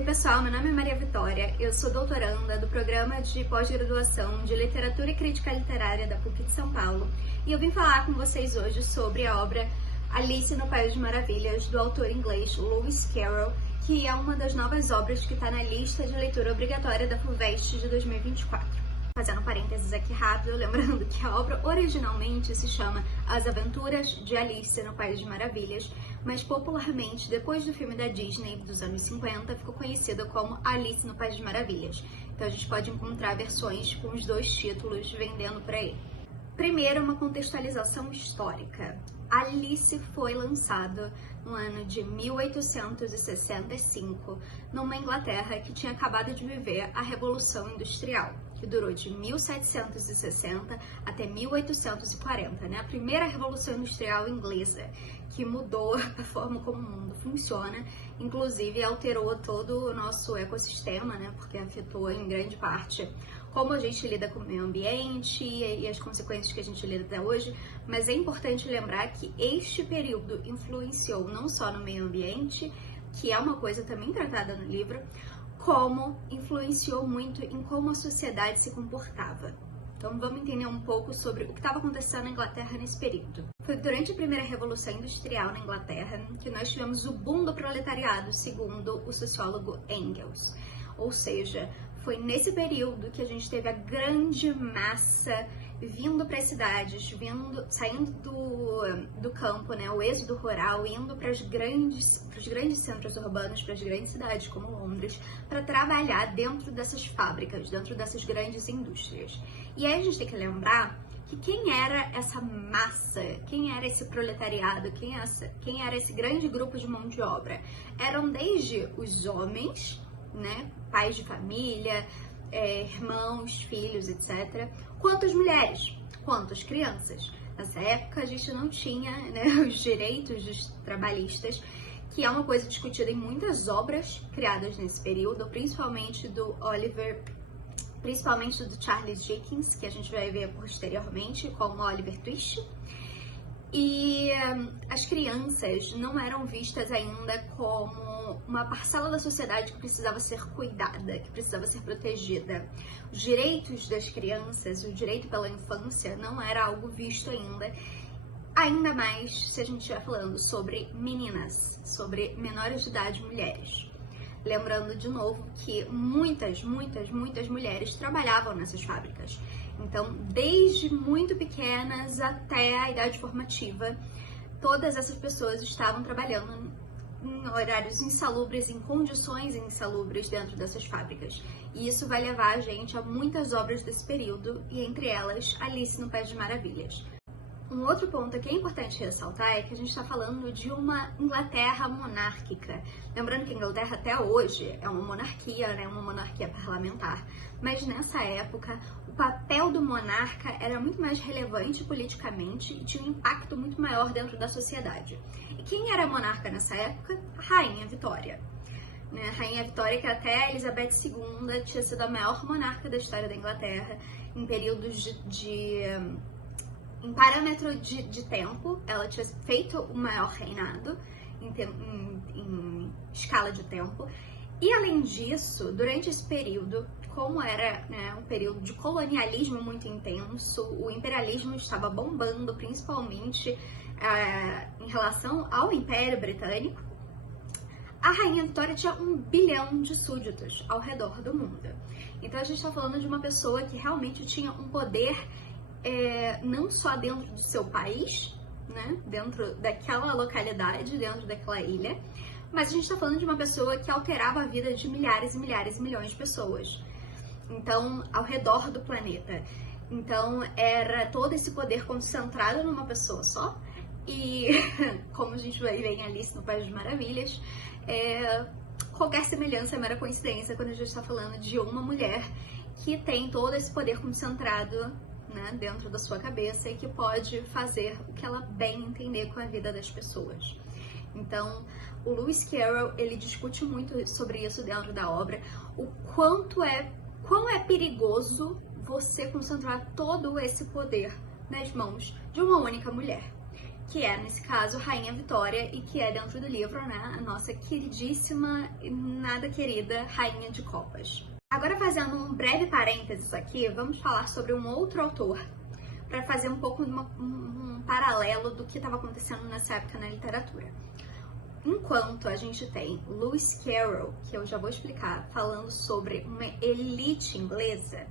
Oi pessoal, meu nome é Maria Vitória, eu sou doutoranda do programa de pós-graduação de Literatura e Crítica Literária da PUC de São Paulo e eu vim falar com vocês hoje sobre a obra Alice no País das Maravilhas, do autor inglês Lewis Carroll, que é uma das novas obras que está na lista de leitura obrigatória da FUVEST de 2024. Fazendo parênteses aqui rápido, lembrando que a obra originalmente se chama As Aventuras de Alice no País das Maravilhas, mas popularmente, depois do filme da Disney dos anos 50, ficou conhecida como Alice no País das Maravilhas. Então a gente pode encontrar versões com os dois títulos vendendo por aí. Primeiro, uma contextualização histórica. Alice foi lançado no ano de 1865, numa Inglaterra que tinha acabado de viver a Revolução Industrial, que durou de 1760 até 1840, né? A primeira Revolução Industrial inglesa, que mudou a forma como o mundo funciona, inclusive alterou todo o nosso ecossistema, né? Porque afetou em grande parte como a gente lida com o meio ambiente e as consequências que a gente lida até hoje, mas é importante lembrar que este período influenciou não só no meio ambiente, que é uma coisa também tratada no livro, como influenciou muito em como a sociedade se comportava. Então vamos entender um pouco sobre o que estava acontecendo na Inglaterra nesse período. Foi durante a primeira Revolução Industrial na Inglaterra que nós tivemos o boom do proletariado, segundo o sociólogo Engels. Ou seja, foi nesse período que a gente teve a grande massa vindo para as cidades, saindo do campo, né, o êxodo rural, indo para os grandes centros urbanos, para as grandes cidades como Londres, para trabalhar dentro dessas fábricas, dentro dessas grandes indústrias. E aí a gente tem que lembrar que quem era essa massa, quem era esse proletariado, quem era esse grande grupo de mão de obra? Eram desde os homens, né, pais de família, irmãos, filhos, etc., quanto as mulheres, quanto as crianças. Nessa época a gente não tinha, né, os direitos dos trabalhistas, que é uma coisa discutida em muitas obras criadas nesse período, principalmente do Charles Dickens, que a gente vai ver posteriormente como Oliver Twist. E as crianças não eram vistas ainda como uma parcela da sociedade que precisava ser cuidada, que precisava ser protegida. Os direitos das crianças, o direito pela infância, não era algo visto ainda mais se a gente estiver falando sobre meninas, sobre menores de idade, mulheres. Lembrando de novo que muitas mulheres trabalhavam nessas fábricas. Então, desde muito pequenas até a idade formativa, todas essas pessoas estavam trabalhando em horários insalubres, em condições insalubres dentro dessas fábricas. E isso vai levar a gente a muitas obras desse período, e entre elas, Alice no País das Maravilhas. Um outro ponto que é importante ressaltar é que a gente está falando de uma Inglaterra monárquica. Lembrando que a Inglaterra até hoje é uma monarquia, né, uma monarquia parlamentar. Mas nessa época, o papel do monarca era muito mais relevante politicamente e tinha um impacto muito maior dentro da sociedade. E quem era a monarca nessa época? A Rainha Vitória. Né? A Rainha Vitória, que até Elizabeth II tinha sido a maior monarca da história da Inglaterra, em períodos em parâmetro de tempo, ela tinha feito o maior reinado em escala de tempo. E além disso, durante esse período, como era, né, um período de colonialismo muito intenso, o imperialismo estava bombando, principalmente em relação ao Império Britânico, a Rainha Vitória tinha 1 bilhão de súditos ao redor do mundo. Então a gente está falando de uma pessoa que realmente tinha um poder não só dentro do seu país, né, dentro daquela localidade, dentro daquela ilha, mas a gente está falando de uma pessoa que alterava a vida de milhares e milhares e milhões de pessoas. Então, ao redor do planeta. Então, era todo esse poder concentrado numa pessoa só. E, como a gente vai ver em Alice no País das Maravilhas, qualquer semelhança é mera coincidência quando a gente está falando de uma mulher que tem todo esse poder concentrado, né, dentro da sua cabeça e que pode fazer o que ela bem entender com a vida das pessoas. Então, o Lewis Carroll, ele discute muito sobre isso dentro da obra, o quão é perigoso você concentrar todo esse poder nas mãos de uma única mulher, que é, nesse caso, Rainha Vitória, e que é dentro do livro, né, a nossa queridíssima e nada querida Rainha de Copas. Agora, fazendo um breve parênteses aqui, vamos falar sobre um outro autor, para fazer um pouco um paralelo do que estava acontecendo nessa época na literatura. Enquanto a gente tem Lewis Carroll, que eu já vou explicar, falando sobre uma elite inglesa,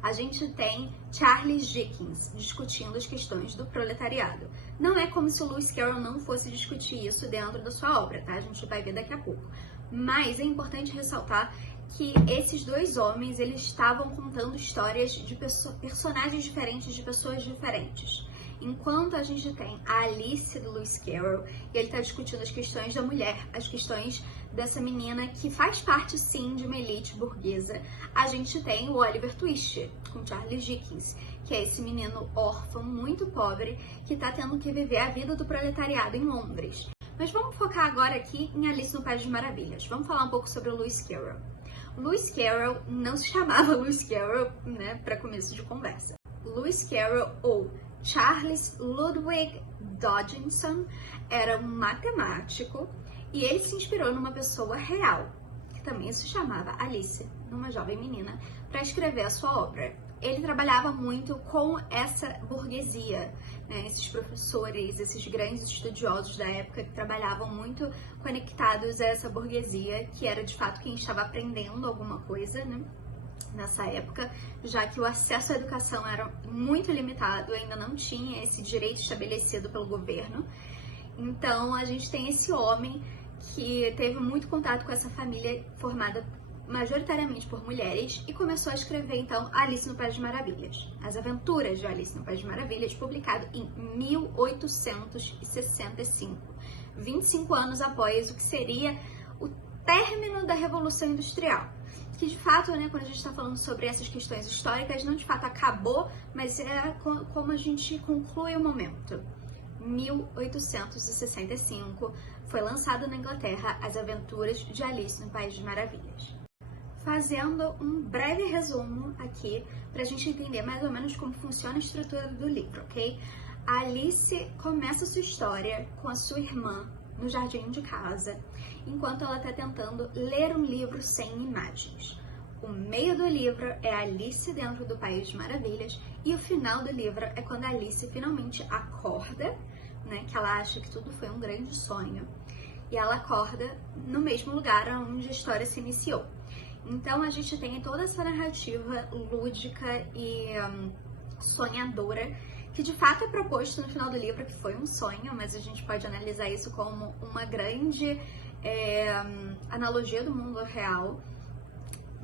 a gente tem Charles Dickens discutindo as questões do proletariado. Não é como se o Lewis Carroll não fosse discutir isso dentro da sua obra, tá? A gente vai ver daqui a pouco. Mas é importante ressaltar que esses dois homens, eles estavam contando histórias de personagens diferentes, de pessoas diferentes. Enquanto a gente tem a Alice do Lewis Carroll, e ele está discutindo as questões da mulher, as questões dessa menina que faz parte, sim, de uma elite burguesa, a gente tem o Oliver Twist, com Charles Dickens, que é esse menino órfão, muito pobre, que está tendo que viver a vida do proletariado em Londres. Mas vamos focar agora aqui em Alice no País das Maravilhas. Vamos falar um pouco sobre o Lewis Carroll. Lewis Carroll não se chamava Lewis Carroll, né, para começo de conversa. Lewis Carroll, ou Charles Ludwig Dodgson, era um matemático e ele se inspirou numa pessoa real, que também se chamava Alice, numa jovem menina, para escrever a sua obra. Ele trabalhava muito com essa burguesia, né? Esses professores, esses grandes estudiosos da época que trabalhavam muito conectados a essa burguesia, que era de fato quem estava aprendendo alguma coisa, né? Nessa época, já que o acesso à educação era muito limitado, ainda não tinha esse direito estabelecido pelo governo. Então, a gente tem esse homem que teve muito contato com essa família formada majoritariamente por mulheres e começou a escrever, então, Alice no País das Maravilhas. As Aventuras de Alice no País das Maravilhas, publicado em 1865, 25 anos após o que seria o término da Revolução Industrial. Que de fato, né, quando a gente está falando sobre essas questões históricas, não de fato acabou, mas é como a gente conclui o momento. 1865 foi lançado na Inglaterra As Aventuras de Alice no País das Maravilhas. Fazendo um breve resumo aqui, para a gente entender mais ou menos como funciona a estrutura do livro, ok? A Alice começa sua história com a sua irmã no jardim de casa, enquanto ela está tentando ler um livro sem imagens. O meio do livro é a Alice dentro do País das Maravilhas e o final do livro é quando a Alice finalmente acorda, né, que ela acha que tudo foi um grande sonho, e ela acorda no mesmo lugar onde a história se iniciou. Então a gente tem toda essa narrativa lúdica e sonhadora, que de fato é proposto no final do livro que foi um sonho, mas a gente pode analisar isso como uma grande analogia do mundo real,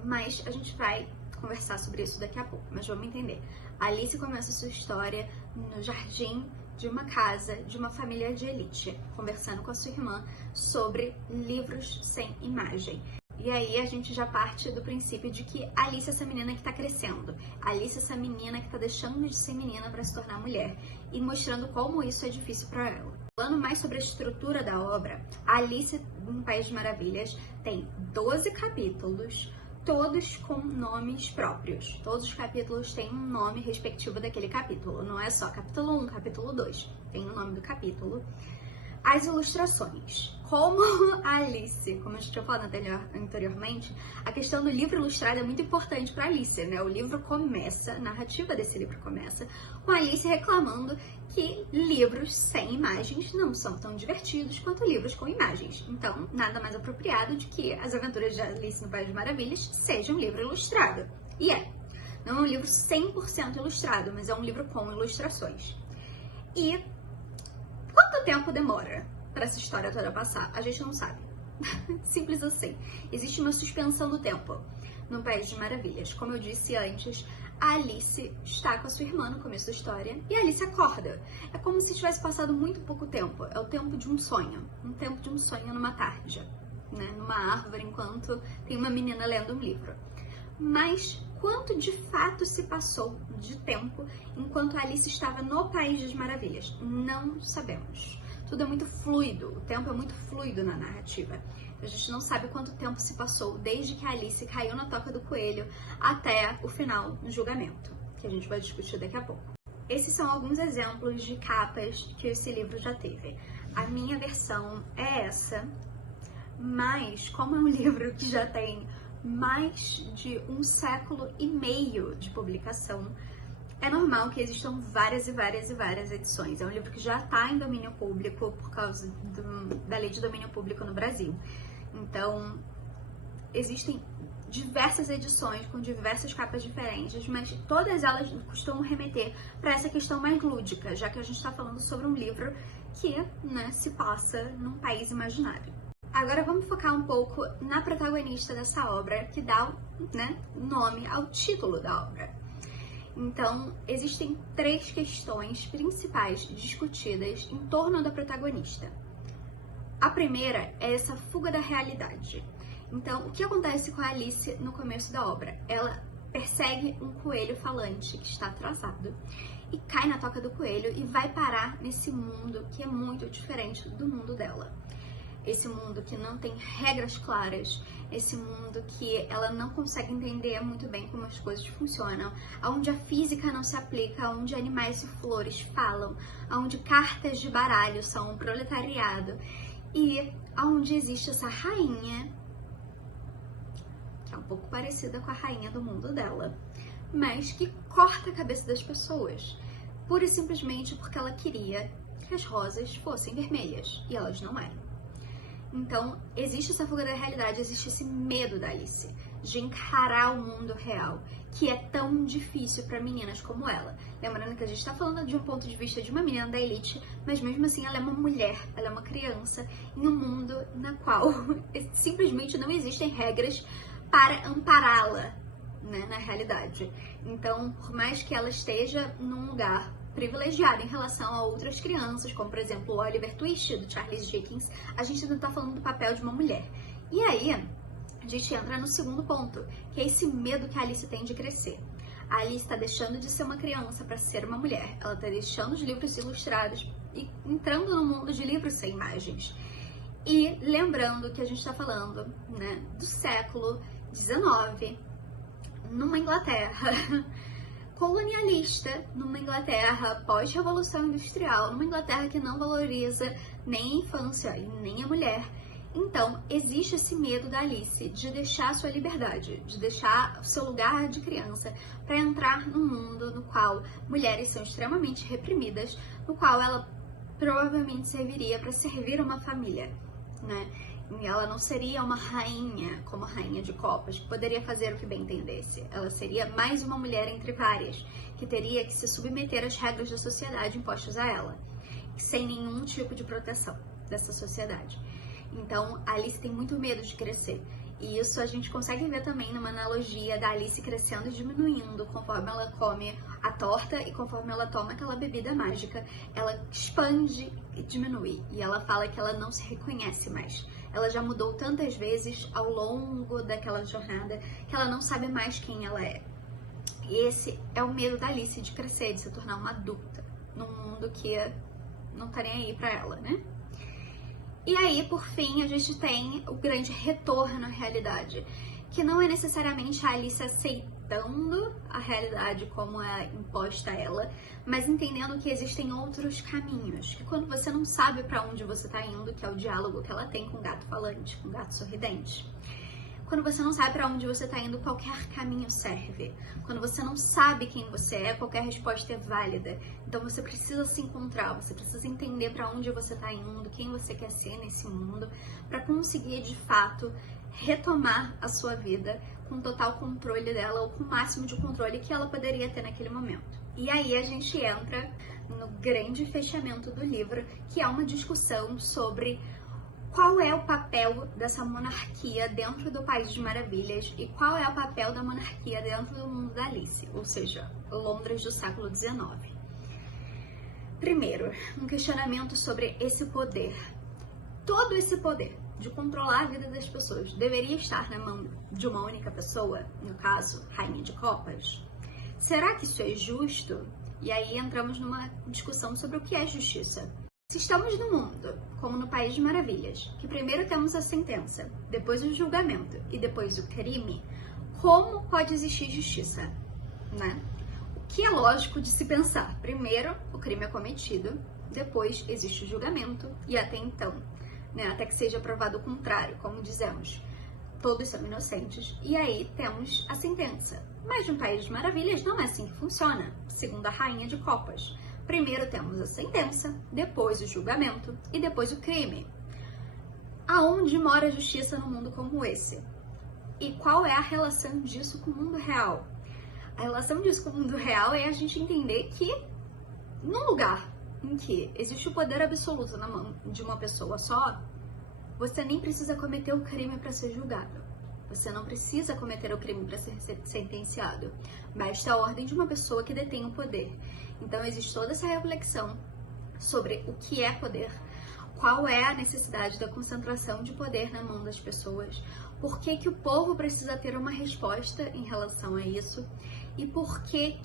mas a gente vai conversar sobre isso daqui a pouco, mas vamos entender. A Alice começa a sua história no jardim de uma casa, de uma família de elite, conversando com a sua irmã sobre livros sem imagem. E aí a gente já parte do princípio de que Alice é essa menina que está crescendo. Alice é essa menina que está deixando de ser menina para se tornar mulher. E mostrando como isso é difícil para ela. Falando mais sobre a estrutura da obra, Alice no País das Maravilhas tem 12 capítulos, todos com nomes próprios. Todos os capítulos têm um nome respectivo daquele capítulo. Não é só capítulo 1, capítulo 2. Tem o nome do capítulo. As ilustrações. Como a Alice, como a gente já falou anteriormente, a questão do livro ilustrado é muito importante para Alice, né? O livro começa, a narrativa desse livro começa com a Alice reclamando que livros sem imagens não são tão divertidos quanto livros com imagens. Então, nada mais apropriado de que As Aventuras de Alice no País das Maravilhas seja um livro ilustrado. E é. Não é um livro 100% ilustrado, mas é um livro com ilustrações. E quanto tempo demora para essa história toda passar? A gente não sabe. Simples assim. Existe uma suspensão do tempo no País das Maravilhas. Como eu disse antes, a Alice está com a sua irmã no começo da história e a Alice acorda. É como se tivesse passado muito pouco tempo. É o tempo de um sonho. Um tempo de um sonho numa tarde, né? Numa árvore, enquanto tem uma menina lendo um livro. Mas quanto de fato se passou de tempo enquanto a Alice estava no País das Maravilhas? Não sabemos. Tudo é muito fluido, o tempo é muito fluido na narrativa. A gente não sabe quanto tempo se passou desde que a Alice caiu na toca do coelho até o final do julgamento, que a gente vai discutir daqui a pouco. esses são alguns exemplos de capas que esse livro já teve. A minha versão é essa, mas como é um livro que já tem mais de 1,5 séculos de publicação, é normal que existam várias edições. É um livro que já está em domínio público por causa da lei de domínio público no Brasil. Então, existem diversas edições com diversas capas diferentes, mas todas elas costumam remeter para essa questão mais lúdica, já que a gente está falando sobre um livro que, né, se passa num país imaginário. Agora vamos focar um pouco na protagonista dessa obra, que dá, né, nome ao título da obra. Então, existem 3 questões principais discutidas em torno da protagonista. A primeira é essa fuga da realidade. Então, o que acontece com a Alice no começo da obra? Ela persegue um coelho falante que está atrasado e cai na toca do coelho e vai parar nesse mundo que é muito diferente do mundo dela. Esse mundo que não tem regras claras, esse mundo que ela não consegue entender muito bem como as coisas funcionam, onde a física não se aplica, onde animais e flores falam, onde cartas de baralho são um proletariado e onde existe essa rainha, que é um pouco parecida com a rainha do mundo dela, mas que corta a cabeça das pessoas, pura e simplesmente porque ela queria que as rosas fossem vermelhas, e elas não eram. Então, existe essa fuga da realidade, existe esse medo da Alice de encarar o mundo real, que é tão difícil para meninas como ela. Lembrando que a gente está falando de um ponto de vista de uma menina da elite, mas mesmo assim ela é uma mulher, ela é uma criança em um mundo na qual simplesmente não existem regras para ampará-la, né, na realidade. Então, por mais que ela esteja num lugar privilegiado em relação a outras crianças, como por exemplo o Oliver Twist, do Charles Dickens, a gente ainda está falando do papel de uma mulher. E aí, a gente entra no segundo ponto, que é esse medo que a Alice tem de crescer. A Alice está deixando de ser uma criança para ser uma mulher. Ela está deixando os livros ilustrados e entrando no mundo de livros sem imagens. E lembrando que a gente está falando, né, do século XIX, numa Inglaterra colonialista, numa Inglaterra pós-revolução industrial, numa Inglaterra que não valoriza nem a infância e nem a mulher. Então, existe esse medo da Alice de deixar sua liberdade, de deixar seu lugar de criança para entrar num mundo no qual mulheres são extremamente reprimidas, no qual ela provavelmente serviria para servir uma família, né? E ela não seria uma rainha, como a rainha de copas, que poderia fazer o que bem entendesse. Ela seria mais uma mulher entre várias, que teria que se submeter às regras da sociedade impostas a ela, sem nenhum tipo de proteção dessa sociedade. Então, a Alice tem muito medo de crescer. E isso a gente consegue ver também numa analogia da Alice crescendo e diminuindo conforme ela come a torta e conforme ela toma aquela bebida mágica, ela expande e diminui. E ela fala que ela não se reconhece mais. Ela já mudou tantas vezes ao longo daquela jornada que ela não sabe mais quem ela é. E esse é o medo da Alice de crescer, de se tornar uma adulta, num mundo que não tá nem aí pra ela, né? E aí, por fim, a gente tem o grande retorno à realidade, que não é necessariamente a Alice aceitando a realidade como é imposta a ela, mas entendendo que existem outros caminhos, que quando você não sabe para onde você está indo, que é o diálogo que ela tem com o gato falante, com o gato sorridente. Quando você não sabe para onde você está indo, qualquer caminho serve. Quando você não sabe quem você é, qualquer resposta é válida. Então você precisa se encontrar, você precisa entender para onde você está indo, quem você quer ser nesse mundo, para conseguir de fato retomar a sua vida com total controle dela ou com o máximo de controle que ela poderia ter naquele momento. E aí a gente entra no grande fechamento do livro, que é uma discussão sobre qual é o papel dessa monarquia dentro do País de Maravilhas e qual é o papel da monarquia dentro do mundo da Alice, ou seja, Londres do século XIX. Primeiro, um questionamento sobre esse poder. Todo esse poder de controlar a vida das pessoas deveria estar na mão de uma única pessoa, no caso, Rainha de Copas? Será que isso é justo? E aí entramos numa discussão sobre o que é justiça. Se estamos no mundo, como no País de Maravilhas, que primeiro temos a sentença, depois o julgamento e depois o crime, como pode existir justiça, né? que é lógico de se pensar. Primeiro, o crime é cometido, depois existe o julgamento e até então, né, até que seja provado o contrário, como dizemos, todos são inocentes e aí temos a sentença. Mas de um País de Maravilhas não é assim que funciona, segundo a Rainha de Copas. Primeiro temos a sentença, depois o julgamento e depois o crime. Aonde mora a justiça num mundo como esse? E qual é a relação disso com o mundo real? A relação disso com o mundo real é a gente entender que, num lugar em que existe o poder absoluto na mão de uma pessoa só, você nem precisa cometer o crime para ser julgado. Você não precisa cometer o crime para ser sentenciado. Basta a ordem de uma pessoa que detém o poder. Então existe toda essa reflexão sobre o que é poder, qual é a necessidade da concentração de poder na mão das pessoas, por que o povo precisa ter uma resposta em relação a isso e por que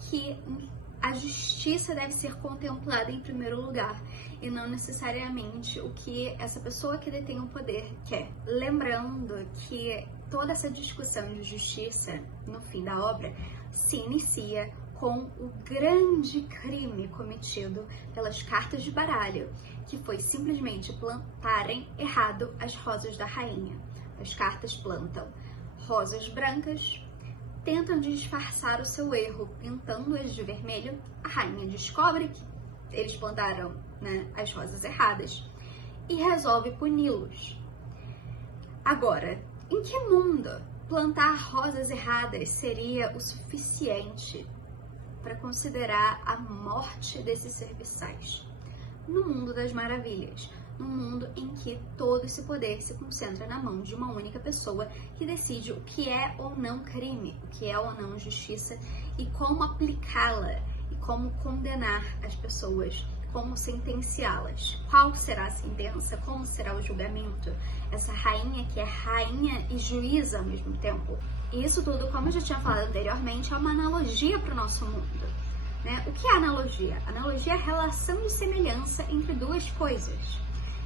a justiça deve ser contemplada em primeiro lugar e não necessariamente o que essa pessoa que detém o poder quer. Lembrando que toda essa discussão de justiça, no fim da obra, se inicia com o grande crime cometido pelas cartas de baralho, que foi simplesmente plantarem errado as rosas da rainha. As cartas plantam rosas brancas, tentam disfarçar o seu erro pintando-as de vermelho. A rainha descobre que eles plantaram, né, as rosas erradas e resolve puni-los. Agora, em que mundo plantar rosas erradas seria o suficiente para considerar a morte desses serviçais? No mundo das maravilhas, num mundo em que todo esse poder se concentra na mão de uma única pessoa que decide o que é ou não crime, o que é ou não justiça e como aplicá-la e como condenar as pessoas, como sentenciá-las. Qual será a sentença? Como será o julgamento? Essa rainha que é rainha e juíza ao mesmo tempo. E isso tudo, como eu já tinha falado anteriormente, é uma analogia para o nosso mundo, né? O que é analogia? Analogia é a relação de semelhança entre duas coisas.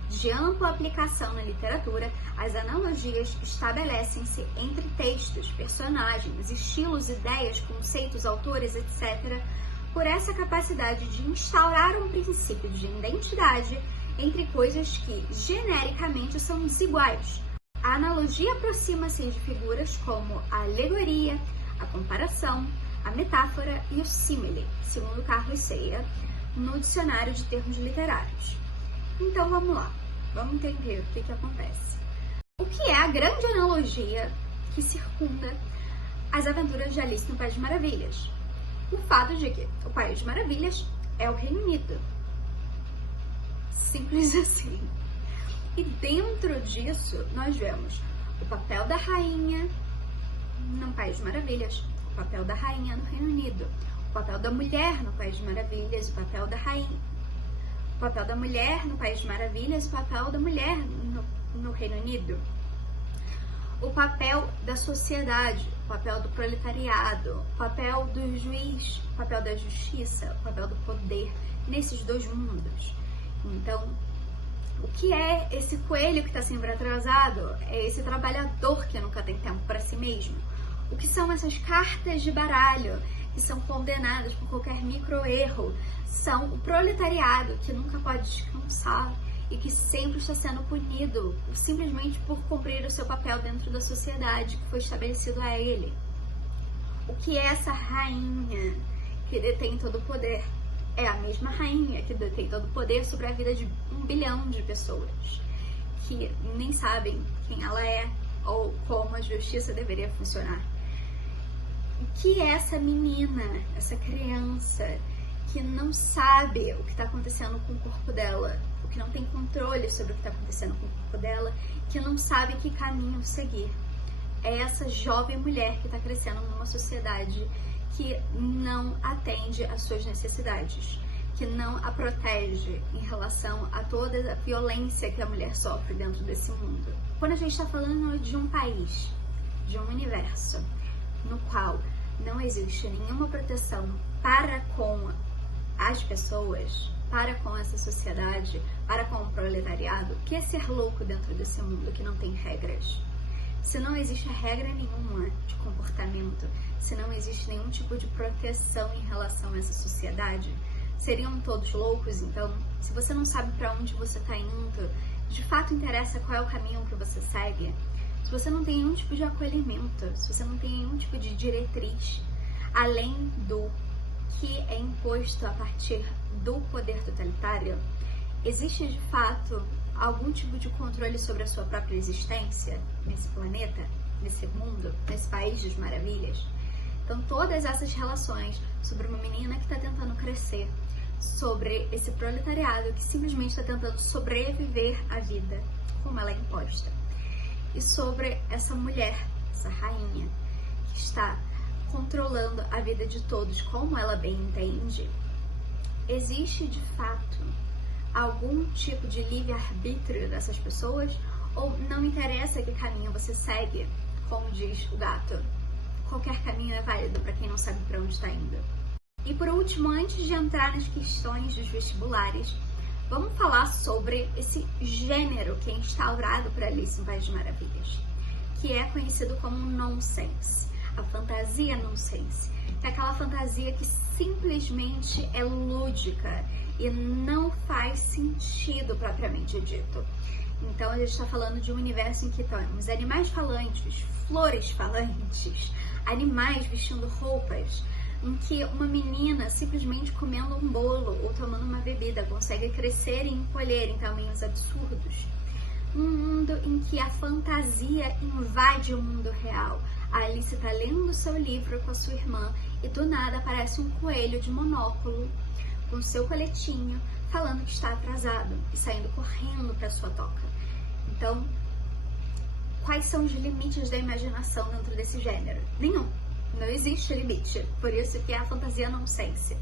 De ampla aplicação na literatura, as analogias estabelecem-se entre textos, personagens, estilos, ideias, conceitos, autores, etc., por essa capacidade de instaurar um princípio de identidade entre coisas que, genericamente, são desiguais. A analogia aproxima-se de figuras como a alegoria, a comparação, a metáfora e o símile, segundo Carlos Ceia, no Dicionário de Termos Literários. Então vamos lá, vamos entender o que acontece. O que é a grande analogia que circunda as aventuras de Alice no País de Maravilhas? O fato de que o País de Maravilhas é o Reino Unido. Simples assim. E dentro disso nós vemos o papel da rainha no País de Maravilhas, o papel da rainha no Reino Unido, o papel da mulher no País de Maravilhas, o papel da rainha, o papel da mulher no País de Maravilhas, o papel da mulher no Reino Unido, o papel da sociedade, o papel do proletariado, o papel do juiz, o papel da justiça, o papel do poder nesses dois mundos. Então, o que é esse coelho que está sempre atrasado? É esse trabalhador que nunca tem tempo para si mesmo. O que são essas cartas de baralho que são condenadas por qualquer micro-erro? São o proletariado que nunca pode descansar e que sempre está sendo punido simplesmente por cumprir o seu papel dentro da sociedade que foi estabelecido a ele. O que é essa rainha que detém todo o poder? É a mesma rainha que detém todo o poder sobre a vida de 1 bilhão de pessoas que nem sabem quem ela é ou como a justiça deveria funcionar. O que é essa menina, essa criança que não sabe o que está acontecendo com o corpo dela, o que não tem controle sobre o que está acontecendo com o corpo dela, que não sabe que caminho seguir? É essa jovem mulher que está crescendo numa sociedade que não atende às suas necessidades, que não a protege em relação a toda a violência que a mulher sofre dentro desse mundo. Quando a gente está falando de um país, de um universo, no qual não existe nenhuma proteção para com as pessoas, para com essa sociedade, para com o proletariado, o que é ser louco dentro desse mundo que não tem regras? se não existe regra nenhuma de comportamento, se não existe nenhum tipo de proteção em relação a essa sociedade, seriam todos loucos? Então, se você não sabe para onde você está indo, de fato interessa qual é o caminho que você segue? Se você não tem nenhum tipo de acolhimento, se você não tem nenhum tipo de diretriz, além do que é imposto a partir do poder totalitário, existe de fato algum tipo de controle sobre a sua própria existência nesse planeta, nesse mundo, nesse país das maravilhas? Então, todas essas relações sobre uma menina que está tentando crescer, sobre esse proletariado que simplesmente está tentando sobreviver à vida como ela é imposta, e sobre essa mulher, essa rainha, que está controlando a vida de todos como ela bem entende, existe de fato algum tipo de livre-arbítrio dessas pessoas? Ou não interessa que caminho você segue, como diz o gato? Qualquer caminho é válido para quem não sabe para onde está indo. E por último, antes de entrar nas questões dos vestibulares, vamos falar sobre esse gênero que é instaurado por Alice no País das Maravilhas, que é conhecido como nonsense, a fantasia nonsense, que é aquela fantasia que simplesmente é lúdica e não faz sentido propriamente dito. Então a gente está falando de um universo em que temos animais falantes, flores falantes, animais vestindo roupas, em que uma menina simplesmente comendo um bolo ou tomando uma bebida consegue crescer e encolher em tamanhos absurdos. Um mundo em que a fantasia invade o mundo real. A Alice está lendo seu livro com a sua irmã e do nada aparece um coelho de monóculo com seu coletinho falando que está atrasado e saindo correndo para sua toca. Então, quais são os limites da imaginação dentro desse gênero? Nenhum. Não existe limite, por isso que é a fantasia nonsense.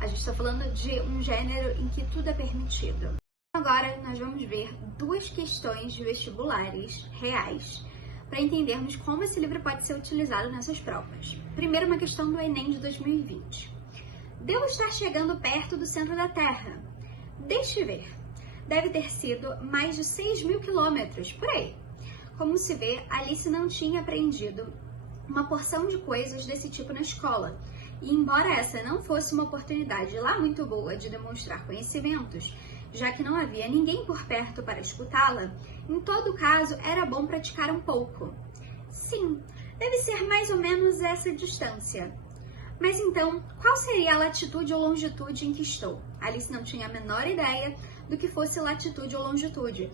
A gente está falando de um gênero em que tudo é permitido. Agora nós vamos ver duas questões vestibulares reais para entendermos como esse livro pode ser utilizado nessas provas. Primeiro, uma questão do Enem de 2020. Devo estar chegando perto do centro da Terra? Deixe ver. Deve ter sido mais de 6.000 quilômetros, por aí. Como se vê, Alice não tinha aprendido uma porção de coisas desse tipo na escola. E embora essa não fosse uma oportunidade lá muito boa de demonstrar conhecimentos, já que não havia ninguém por perto para escutá-la, em todo caso era bom praticar um pouco. Sim, deve ser mais ou menos essa distância. Mas então, qual seria a latitude ou longitude em que estou? Alice não tinha a menor ideia do que fosse latitude ou longitude,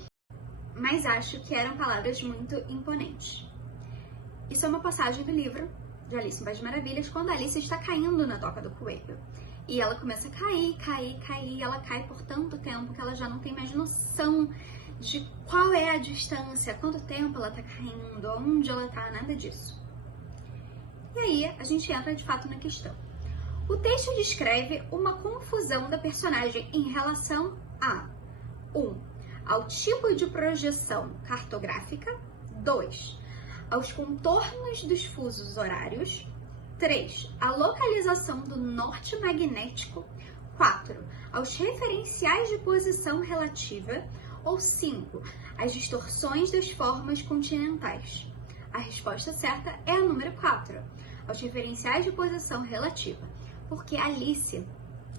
mas acho que eram palavras muito imponentes. Isso é uma passagem do livro de Alice no País das Maravilhas, quando Alice está caindo na toca do coelho. E ela começa a cair, ela cai por tanto tempo que ela já não tem mais noção de qual é a distância, quanto tempo ela está caindo, onde ela está, nada disso. E aí a gente entra de fato na questão. O texto descreve uma confusão da personagem em relação a 1. Ao tipo de projeção cartográfica, 2. Aos contornos dos fusos horários, 3. A localização do norte magnético, 4. Aos referenciais de posição relativa, ou 5. As distorções das formas continentais. A resposta certa é a número 4, aos referenciais de posição relativa, porque Alice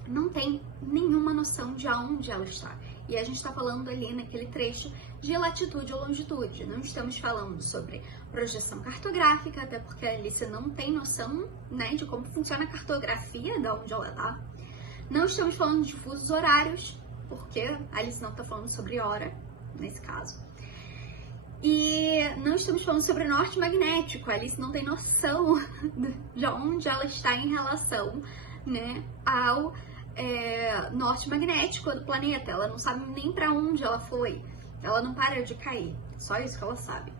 não tem nenhuma noção de aonde ela está. E a gente está falando ali naquele trecho de latitude ou longitude. Não estamos falando sobre projeção cartográfica, até porque a Alice não tem noção, né, de como funciona a cartografia de onde ela está. Não estamos falando de fusos horários, porque a Alice não está falando sobre hora, nesse caso. E não estamos falando sobre norte magnético. A Alice não tem noção de onde ela está em relação, né, ao norte magnético do planeta. Ela não sabe nem para onde ela foi. Ela não para de cair. Só isso que ela sabe.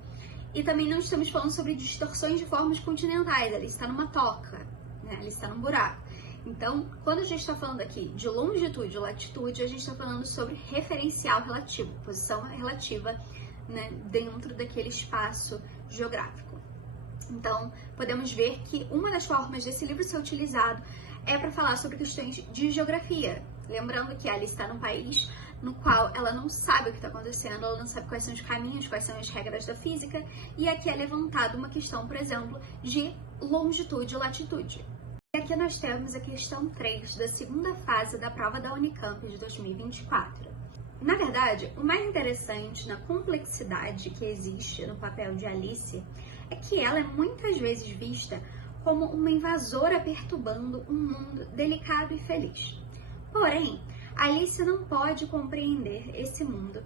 E também não estamos falando sobre distorções de formas continentais. Ela está numa toca, né? Ela está num buraco. Então, quando a gente está falando aqui de longitude e latitude, a gente está falando sobre referencial relativo, posição relativa, né, dentro daquele espaço geográfico. Então, podemos ver que uma das formas desse livro ser utilizado é para falar sobre questões de geografia. Lembrando que ela está num país no qual ela não sabe o que está acontecendo, ela não sabe quais são os caminhos, quais são as regras da física, e aqui é levantada uma questão, por exemplo, de longitude e latitude. E aqui nós temos a questão 3 da segunda fase da prova da Unicamp de 2024. Na verdade, o mais interessante na complexidade que existe no papel de Alice é que ela é muitas vezes vista como uma invasora perturbando um mundo delicado e feliz. Porém, Alice não pode compreender esse mundo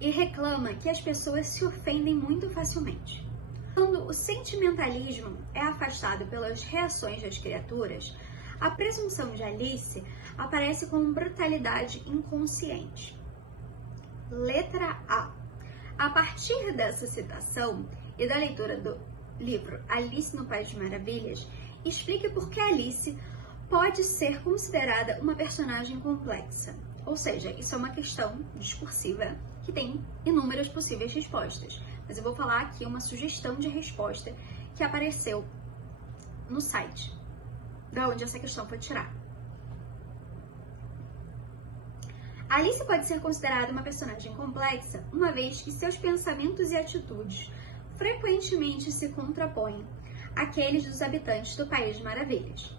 e reclama que as pessoas se ofendem muito facilmente. Quando o sentimentalismo é afastado pelas reações das criaturas, a presunção de Alice aparece como brutalidade inconsciente. Letra A. A partir dessa citação e da leitura do livro Alice no País das Maravilhas, explique por que Alice pode ser considerada uma personagem complexa. Ou seja, isso é uma questão discursiva que tem inúmeras possíveis respostas. Mas eu vou falar aqui uma sugestão de resposta que apareceu no site, da onde essa questão foi tirada. Alice pode ser considerada uma personagem complexa, uma vez que seus pensamentos e atitudes frequentemente se contrapõem àqueles dos habitantes do País das Maravilhas.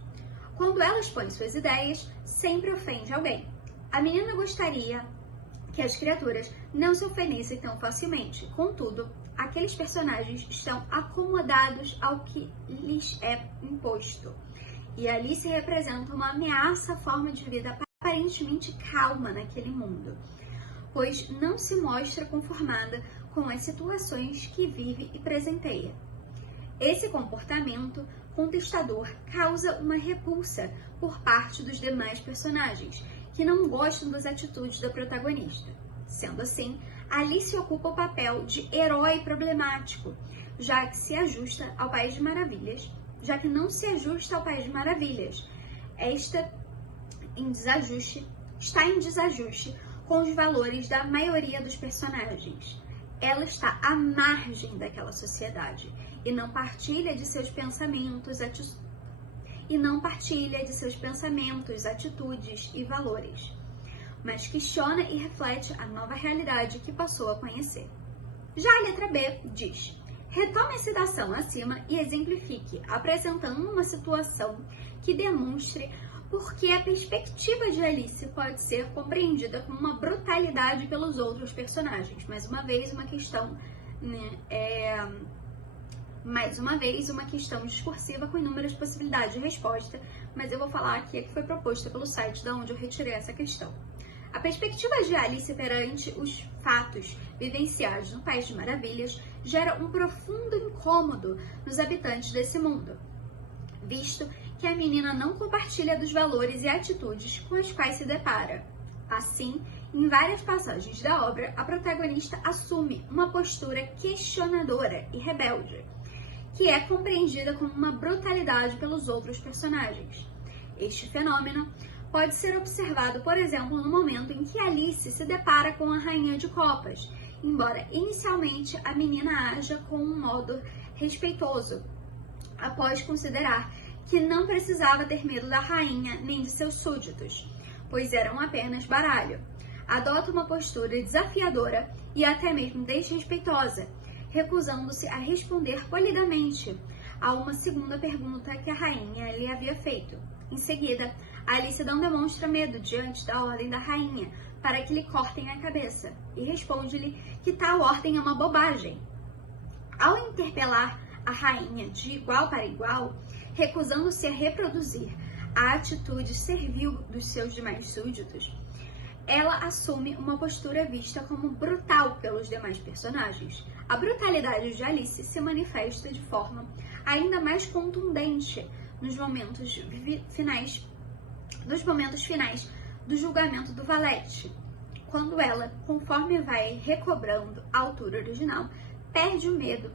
Quando ela expõe suas ideias, sempre ofende alguém. A menina gostaria que as criaturas não se ofendessem tão facilmente. Contudo, aqueles personagens estão acomodados ao que lhes é imposto. E Alice representa uma ameaça à forma de vida aparentemente calma naquele mundo, pois não se mostra conformada com as situações que vive e presenteia. Esse comportamento contestador causa uma repulsa por parte dos demais personagens, que não gostam das atitudes da protagonista. Sendo assim, Alice ocupa o papel de herói problemático, já que não se ajusta ao País de Maravilhas. Está em desajuste com os valores da maioria dos personagens. Ela está à margem daquela sociedade e não partilha de seus pensamentos, atitudes e valores, mas questiona e reflete a nova realidade que passou a conhecer. Já a letra B diz: retome a citação acima e exemplifique, apresentando uma situação que demonstre por que a perspectiva de Alice pode ser compreendida como uma brutalidade pelos outros personagens. Mais uma vez, uma questão discursiva com inúmeras possibilidades de resposta, mas eu vou falar aqui a que foi proposta pelo site da onde eu retirei essa questão. A perspectiva de Alice perante os fatos vivenciados no País de Maravilhas gera um profundo incômodo nos habitantes desse mundo, visto que a menina não compartilha dos valores e atitudes com os quais se depara. Assim, em várias passagens da obra, a protagonista assume uma postura questionadora e rebelde, que é compreendida como uma brutalidade pelos outros personagens. Este fenômeno pode ser observado, por exemplo, no momento em que Alice se depara com a Rainha de Copas, embora inicialmente a menina haja com um modo respeitoso, após considerar que não precisava ter medo da rainha nem de seus súditos, pois eram apenas baralho. Adota uma postura desafiadora e até mesmo desrespeitosa, recusando-se a responder polidamente a uma segunda pergunta que a rainha lhe havia feito. Em seguida, Alice não demonstra medo diante da ordem da rainha para que lhe cortem a cabeça e responde-lhe que tal ordem é uma bobagem. Ao interpelar a rainha de igual para igual, recusando-se a reproduzir a atitude servil dos seus demais súditos, ela assume uma postura vista como brutal pelos demais personagens. A brutalidade de Alice se manifesta de forma ainda mais contundente nos momentos finais do julgamento do Valete, quando ela, conforme vai recobrando a altura original, perde o medo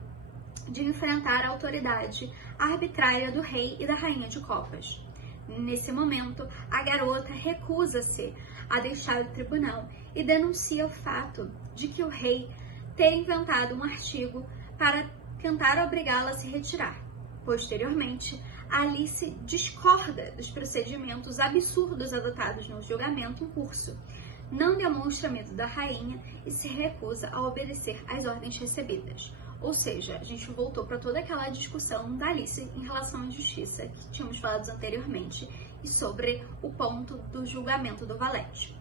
de enfrentar a autoridade arbitrária do rei e da rainha de copas. Nesse momento, a garota recusa-se a deixar o tribunal e denuncia o fato de que o rei ter inventado um artigo para tentar obrigá-la a se retirar. Posteriormente, Alice discorda dos procedimentos absurdos adotados no julgamento em curso, não demonstra medo da rainha e se recusa a obedecer às ordens recebidas. Ou seja, a gente voltou para toda aquela discussão da Alice em relação à justiça que tínhamos falado anteriormente e sobre o ponto do julgamento do Valete,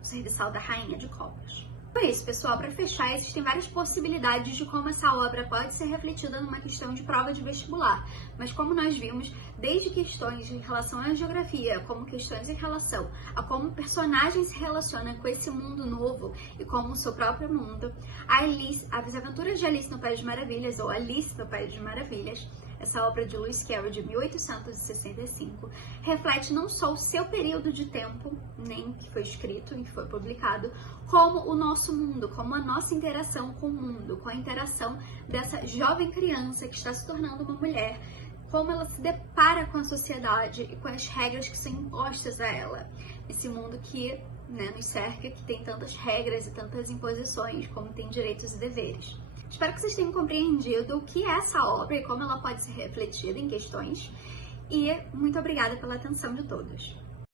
o serviçal da Rainha de Copas. Por isso, pessoal, para fechar, existem várias possibilidades de como essa obra pode ser refletida numa questão de prova de vestibular, mas como nós vimos, desde questões em relação à geografia, como questões em relação a como o personagem se relaciona com esse mundo novo e como o seu próprio mundo, As Aventuras de Alice no País das Maravilhas, ou Alice no País das Maravilhas, essa obra de Lewis Carroll de 1865, reflete não só o seu período de tempo, nem que foi escrito, nem que foi publicado, como o nosso mundo, como a nossa interação com o mundo, com a interação dessa jovem criança que está se tornando uma mulher, como ela se depara com a sociedade e com as regras que são impostas a ela. Esse mundo que nos cerca, que tem tantas regras e tantas imposições, como tem direitos e deveres. Espero que vocês tenham compreendido o que é essa obra e como ela pode ser refletida em questões. E muito obrigada pela atenção de todos.